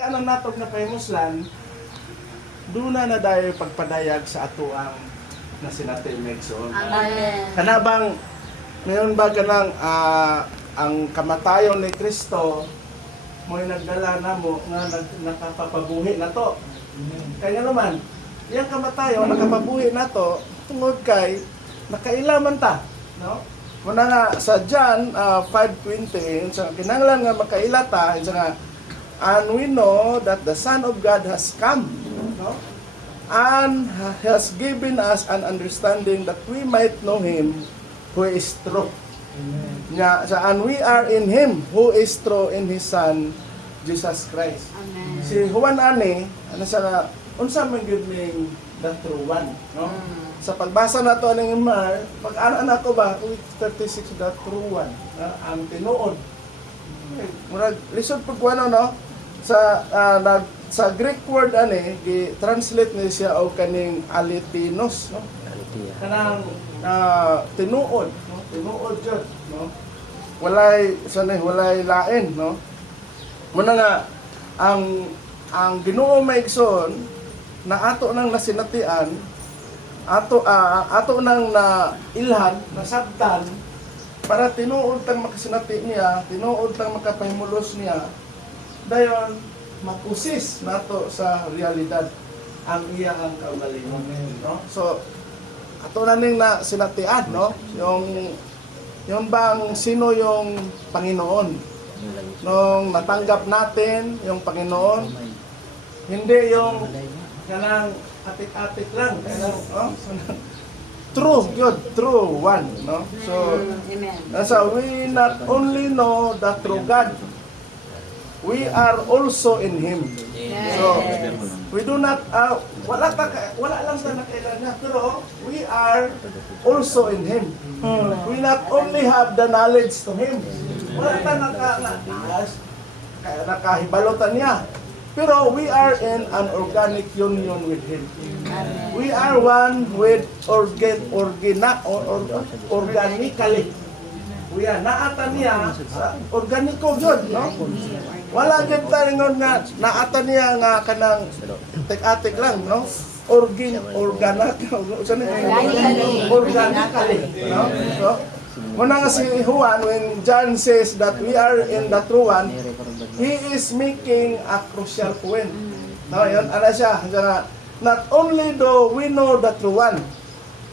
Anong natog na pahimuslan, doon na dahil pagpadayag sa atuang na sinatil Megson. Amen. Kanabang, ngayon ba kanang ang kamatayon ni Kristo, mo'y nagdala na mo nga nakapapabuhi na to. Kaya naman, yung kamatayon, nakapabuhi na to, tungod kay, nakailaman ta. No? Muna nga, sa John 5:20, sa kinanglan nga makailata, sa nga, and we know that the Son of God has come, no? And has given us an understanding that we might know Him who is true. Nya, and we are in Him who is true in His Son, Jesus Christ. Amen. Si Juan ani, ano siya, unsa man gyud ning the true one, no? Sa pagbasa nato aning Mar, pag-anan ako ba, 36 the true one, ang tinuod. Murag lisod pag ano, no? Sa Greek word ani gi-translate ni siya og kaning alitinos, no? Kanang tinuod, no? Tinuod jud, no? Walay lain, no? Muna nga ang Ginoo maigsoon na ato nang nasinatian, ato nang na ilhan, nasabtan para tinuod tang makasinati niya, tinuod tang makapahimulos niya. Dayon mapusis nato sa realidad ang iyang kaugalingon, no? So ato na ning na sinatian, no? Yung bang sino yung Panginoon nung natanggap natin yung Panginoon, hindi yung kanang atik-atik lang, kanang true one, no? So we not only know the true God, we are also in Him. So, we do not, wala lang sa nakailan, pero we are also in Him. We not only have the knowledge to Him, wala ta nakahibalotan niya, pero we are in an organic union with Him. We are one with organically. We are naatan niya sa organiko yun, no? Wala din tayo nga naatan niya nga kanang tek-atik lang, no? Organically, no? So, muna nga si Juan, when John says that we are in the true one, he is making a crucial point. No, yun, ano siya, not only though we know the true one,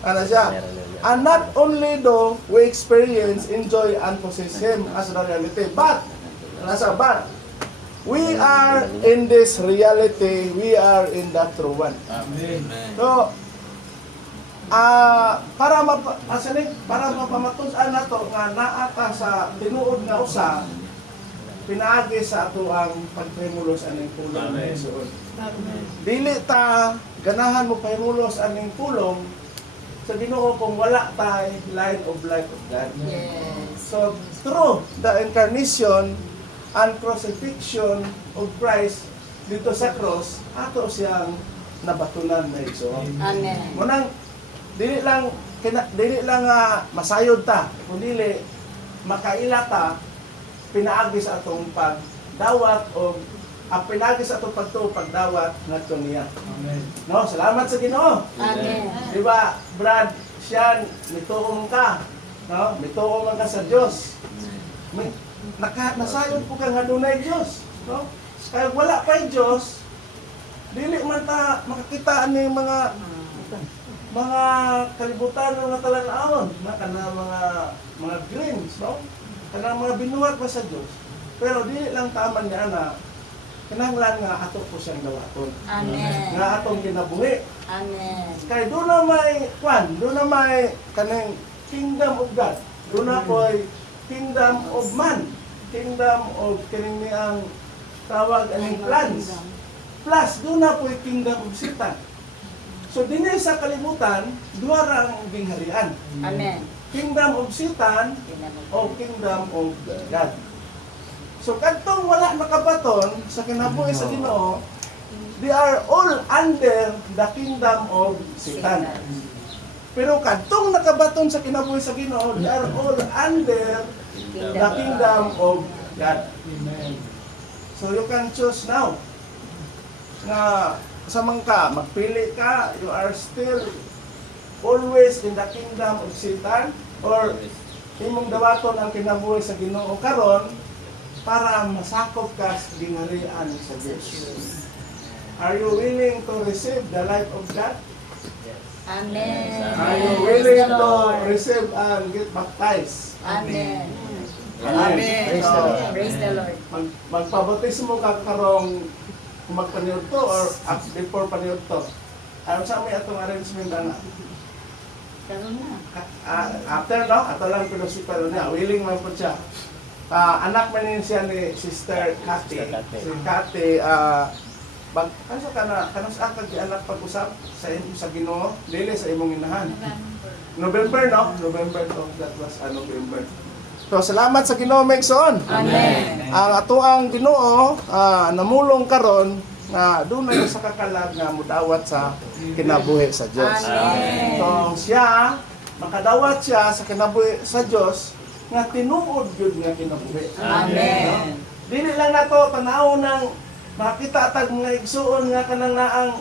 ano siya, and not only though we experience, enjoy, and possess Him as the reality, but we are in this reality, we are in the true one. Amen. So, para mapamatusan nato nga naata sa tinuod nga usa, pinaagi sa ato ang pagpahimulos aning pulong ni Hesus. Dili ta ganahan mo pahimulos aning pulong sa Ginoo kung wala tay line of life of God. Yes. So, through the incarnation and crucifixion of Christ dito sa cross, ato siyang nabatunan na ito. Amen. Munang dili lang masayod ta, kundi makaila ta pinaagi sa atong pagdawat o pinaagi sa atong pagdawat ngadto niya. Amen. No, salamat sa Ginoo. Amen. Di ba, Brad, siyan, mituong ka. No? Mituong man ka sa Diyos. Nasayod po ka nga dunay Diyos. No? Kaya wala pa yung Diyos, dili man ta makakita ni mga kalibutan ng talan-awon, kana mga greens, no? Kana mga binuhat pa sa Diyos. Pero dili lang taman niya na kinahanglan nga ato po siyang dawaton. Amen. Nga atong kinabuhi. Amen. Kaya doon na may kanang kingdom of God. Doon na po'y kingdom of man. Kingdom of kining niyang tawag aning plans. Plus, doon na po'y kingdom of Satan. So, dinay sa kalibutan, duha rang gingharian. Amen. Kingdom of Satan o kingdom of God. So, kadtong wala nakabaton sa kinabuhi sa Ginoo, they are all under the kingdom of Satan. Pero kadtong nakabaton sa kinabuhi sa Ginoo, they are all under the kingdom of God. Amen. So you can choose now nga samang ka magpili ka, you are still always in the kingdom of Satan, or imong dawaton ang kinabuhi sa Ginoo karon para masakop ka sa gingharian sa Diyos. Are you willing to receive the life of God? Amen. Are you Praise willing the to Lord. receive and get baptized? Amen. Amen. Praise the Lord. Praise the Lord. Magpabautismo ka karong magpaniud to or before paniud to. Ano sa may atong arrangement ana? Karoon na. After no, ato lang pinosipal niya, willing man po siya. Anak man din siya ni Sister Cathy. Sister Cathy. Si Cathy, ano sa kanang sa akag anak pag-usap sa sa Ginoo, dili sa imong inahan. November no? November to, that was November. So salamat sa Ginoo Megson. Amen. Ang atoang Ginoo namulong karon nga dunay sa kakalag nga mudawat sa kinabuhi sa Dios. Amen. So siya makadawat siya sa kinabuhi sa Dios nga tinuod gyud nga kinabuhi. Amen. Dili lang nato tanaw ng makita tag mga igsuon nga kanang naang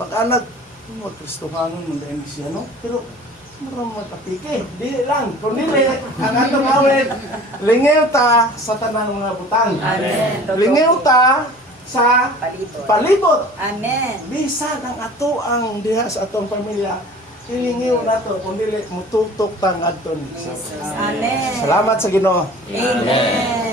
pag-anag mo Kristohanon mo dahil siya no, pero maram matapike. Dili lang, kundi ang atong awit lingaw ta sa tanang mga butang. Amen. Lingaw ta sa Palibot. palibot. Amen. Bisan ang ato ang diha sa atong pamilya, ilingiw nato kundi mututok tang adto ni Jesus. Amen. Salamat sa Ginoo. Amen.